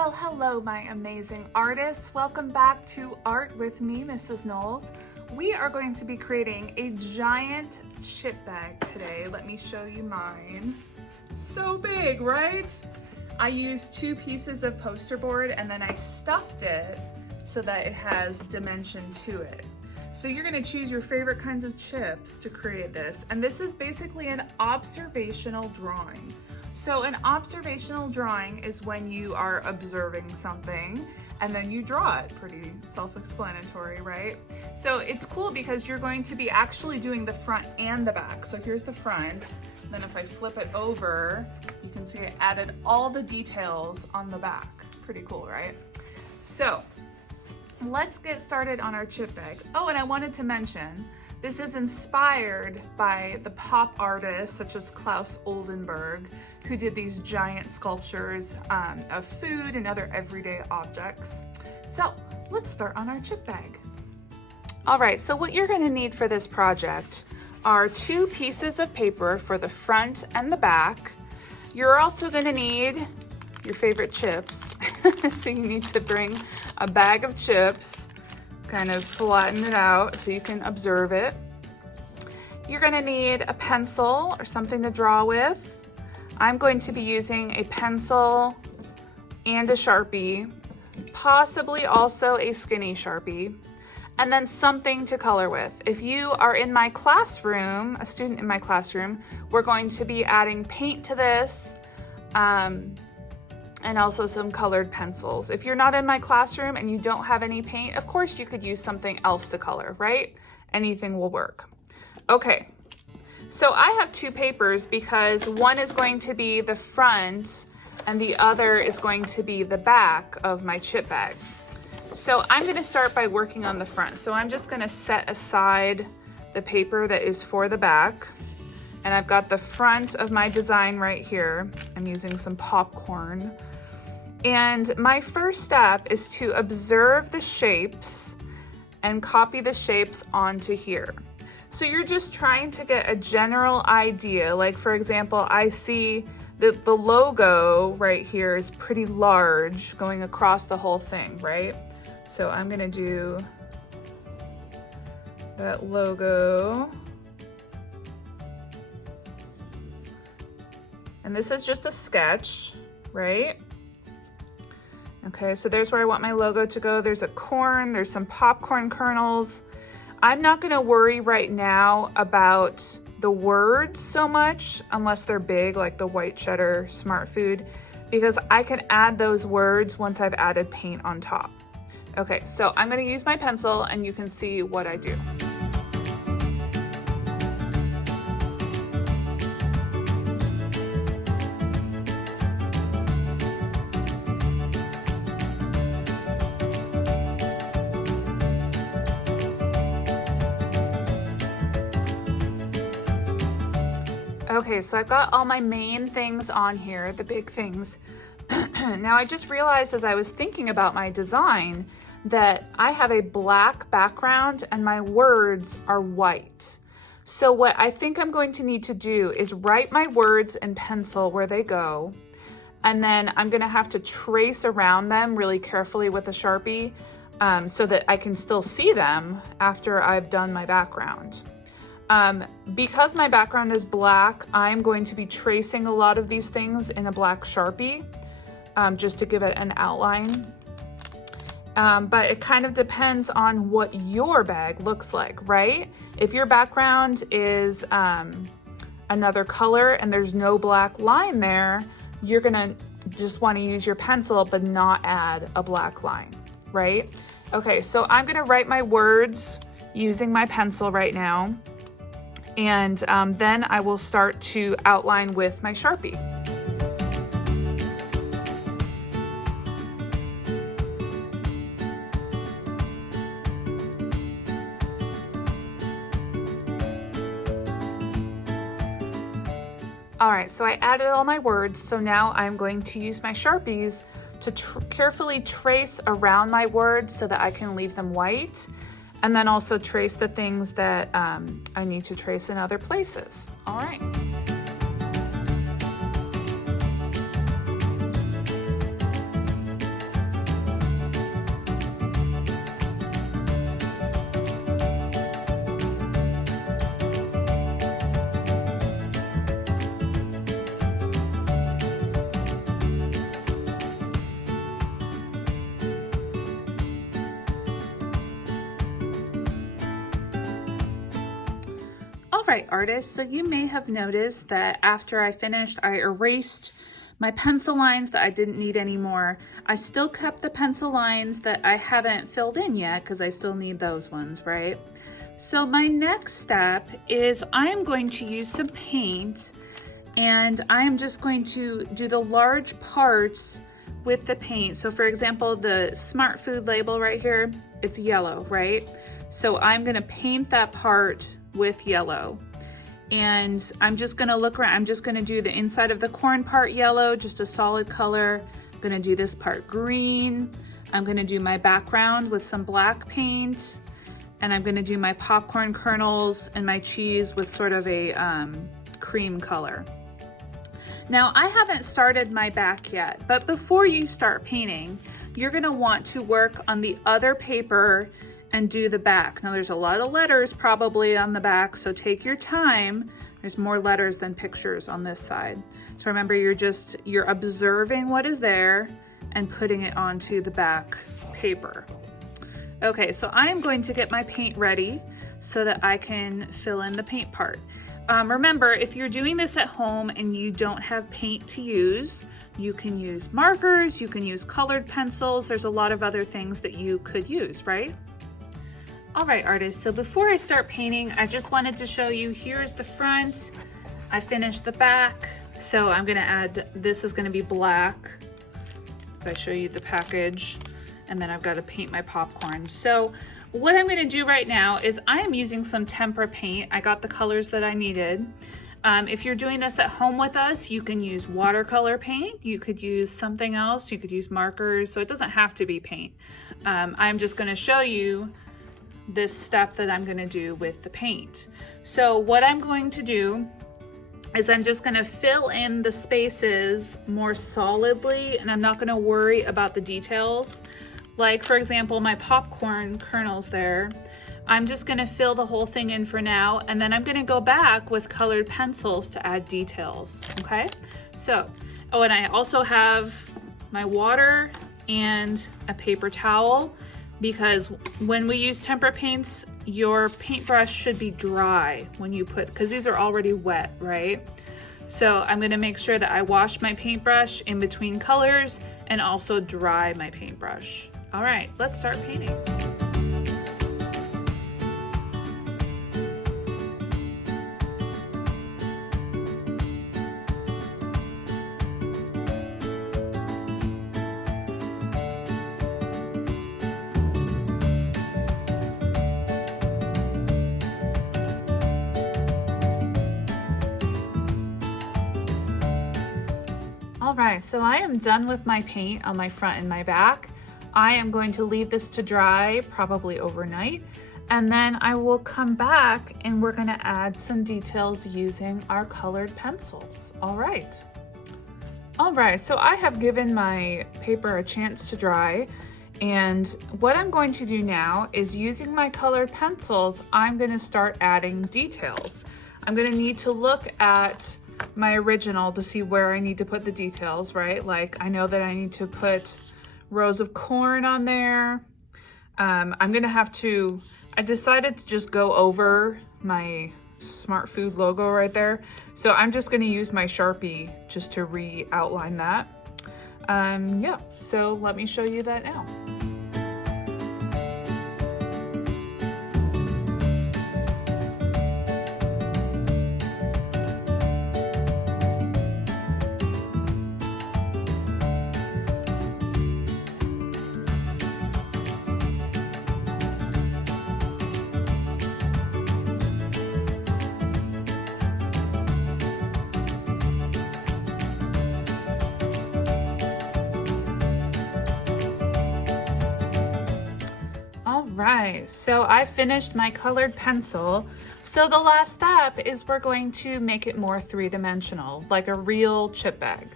Well, hello, my amazing artists. Welcome back to Art with me, Mrs. Knowles. We are going to be creating a giant chip bag today. Let me show you mine. So big, right? I used 2 pieces of poster board and then I stuffed it so that it has dimension to it. So you're gonna choose your favorite kinds of chips to create this. And this is basically an observational drawing. So an observational drawing is when you are observing something and then you draw it. Pretty self-explanatory, right? So it's cool because you're going to be actually doing the front and the back. So here's the front. Then if I flip it over, you can see I added all the details on the back. Pretty cool, right? So let's get started on our chip bag. Oh, and I wanted to mention, this is inspired by the pop artists such as Klaus Oldenburg, who did these giant sculptures of food and other everyday objects. So let's start on our chip bag. All right, so what you're gonna need for this project are 2 pieces of paper for the front and the back. You're also gonna need your favorite chips. So you need to bring a bag of chips, kind of flatten it out so you can observe it. You're gonna need a pencil or something to draw with. I'm going to be using a pencil and a Sharpie, possibly also a skinny Sharpie, and then something to color with. If you are in my classroom, a student in my classroom, we're going to be adding paint to this, and also some colored pencils. If you're not in my classroom and you don't have any paint, of course you could use something else to color, right? Anything will work. Okay, so I have 2 papers because one is going to be the front and the other is going to be the back of my chip bag. So I'm gonna start by working on the front. So I'm just gonna set aside the paper that is for the back. And I've got the front of my design right here. I'm using some popcorn. And my first step is to observe the shapes and copy the shapes onto here. So you're just trying to get a general idea. Like for example, I see that the logo right here is pretty large going across the whole thing, right? So I'm gonna do that logo. And this is just a sketch, right? Okay, so there's where I want my logo to go. There's a corn, there's some popcorn kernels. I'm not gonna worry right now about the words so much, unless they're big, like the white cheddar smart food, because I can add those words once I've added paint on top. Okay, so I'm gonna use my pencil and you can see what I do. Okay, so I've got all my main things on here, the big things. Now I just realized as I was thinking about my design that I have a black background and my words are white. So what I think I'm going to need to do is write my words in pencil where they go, and then I'm gonna have to trace around them really carefully with a Sharpie so that I can still see them after I've done my background. Because my background is black, I'm going to be tracing a lot of these things in a black Sharpie, just to give it an outline. But it kind of depends on what your bag looks like, right? If your background is another color and there's no black line there, you're gonna just wanna use your pencil but not add a black line, right? Okay, so I'm gonna write my words using my pencil right now. And then I will start to outline with my Sharpie. All right, so I added all my words, so now I'm going to use my Sharpies to carefully trace around my words so that I can leave them white. And then also trace the things that I need to trace in other places. All right. All right, artists, so you may have noticed that after I finished, I erased my pencil lines that I didn't need anymore. I still kept the pencil lines that I haven't filled in yet because I still need those ones, right? So my next step is I am going to use some paint, and I am just going to do the large parts with the paint. So for example, the Smart Food label right here, it's yellow, right? So I'm gonna paint that part with yellow. And I'm just gonna look around, I'm just gonna do the inside of the corn part yellow, just a solid color. I'm gonna do this part green. I'm gonna do my background with some black paint. And I'm gonna do my popcorn kernels and my cheese with sort of a cream color. Now, I haven't started my back yet, but before you start painting, you're gonna want to work on the other paper and do the back. Now, there's a lot of letters probably on the back, so take your time. There's more letters than pictures on this side. So remember, you're observing what is there and putting it onto the back paper. Okay, so I am going to get my paint ready so that I can fill in the paint part. Remember, if you're doing this at home and you don't have paint to use, you can use markers, you can use colored pencils. There's a lot of other things that you could use, right? All right, artists, so before I start painting, I just wanted to show you, here's the front. I finished the back. So I'm gonna add, this is gonna be black. If I show you the package, and then I've got to paint my popcorn. So what I'm gonna do right now is I am using some tempera paint. I got the colors that I needed. If you're doing this at home with us, you can use watercolor paint. You could use something else. You could use markers. So it doesn't have to be paint. I'm just gonna show you this step that I'm gonna do with the paint. So what I'm going to do is I'm just gonna fill in the spaces more solidly, and I'm not gonna worry about the details. Like for example, my popcorn kernels there, I'm just gonna fill the whole thing in for now, and then I'm gonna go back with colored pencils to add details, okay? So, oh, and I also have my water and a paper towel, because when we use tempera paints, your paintbrush should be dry when you put, because these are already wet, right? So I'm gonna make sure that I wash my paintbrush in between colors and also dry my paintbrush. All right, let's start painting. All right, so I am done with my paint on my front and my back. I am going to leave this to dry, probably overnight, and then I will come back and we're gonna add some details using our colored pencils. All right, so I have given my paper a chance to dry, and what I'm going to do now is, using my colored pencils, I'm gonna start adding details. I'm gonna need to look at my original to see where I need to put the details, right? Like I know that I need to put rows of corn on there. I'm gonna have to, I decided to just go over my Smart Food logo right there. So I'm just gonna use my Sharpie just to re-outline that. Yeah, so let me show you that now. Right, so I finished my colored pencil. So the last step is we're going to make it more three-dimensional, like a real chip bag.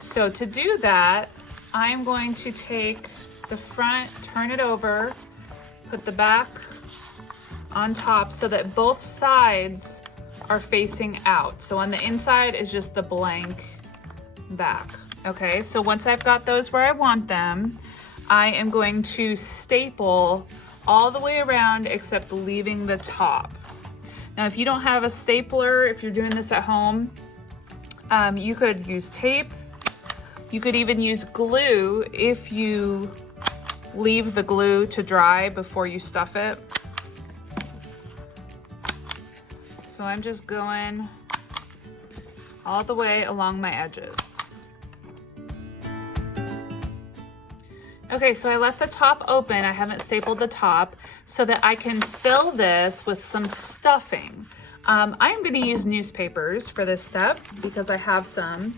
So to do that, I'm going to take the front, turn it over, put the back on top so that both sides are facing out. So on the inside is just the blank back. Okay, so once I've got those where I want them, I am going to staple all the way around except leaving the top. Now, if you don't have a stapler, if you're doing this at home, you could use tape. You could even use glue if you leave the glue to dry before you stuff it. So I'm just going all the way along my edges. Okay, so I left the top open. I haven't stapled the top so that I can fill this with some stuffing. I'm gonna use newspapers for this step because I have some,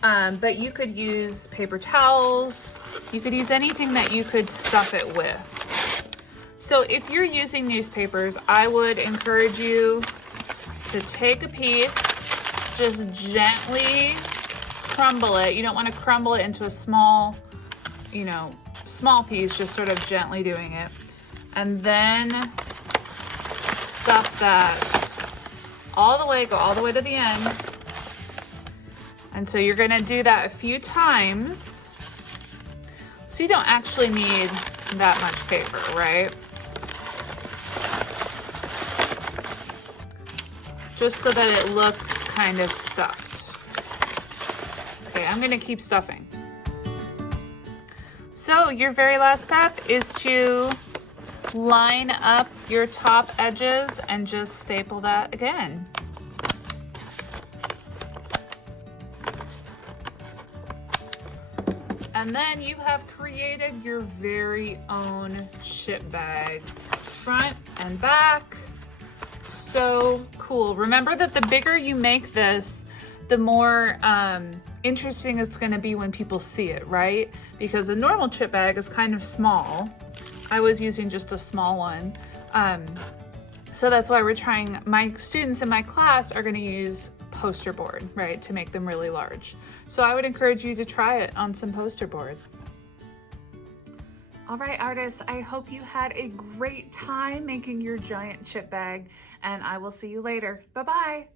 but you could use paper towels. You could use anything that you could stuff it with. So if you're using newspapers, I would encourage you to take a piece, just gently crumble it. You don't want to crumble it into a small, small piece, just sort of gently doing it. And then stuff that all the way, go all the way to the end. And so you're gonna do that a few times. So you don't actually need that much paper, right? Just so that it looks kind of stuffed. Okay, I'm gonna keep stuffing. So your very last step is to line up your top edges and just staple that again. And then you have created your very own chip bag, front and back. So cool. Remember that the bigger you make this, the more interesting it's going to be when people see it, right? Because a normal chip bag is kind of small. I was using just a small one. So that's why we're trying, my students in my class are going to use poster board, right, to make them really large. So I would encourage you to try it on some poster board. All right, artists, I hope you had a great time making your giant chip bag, and I will see you later. Bye-bye.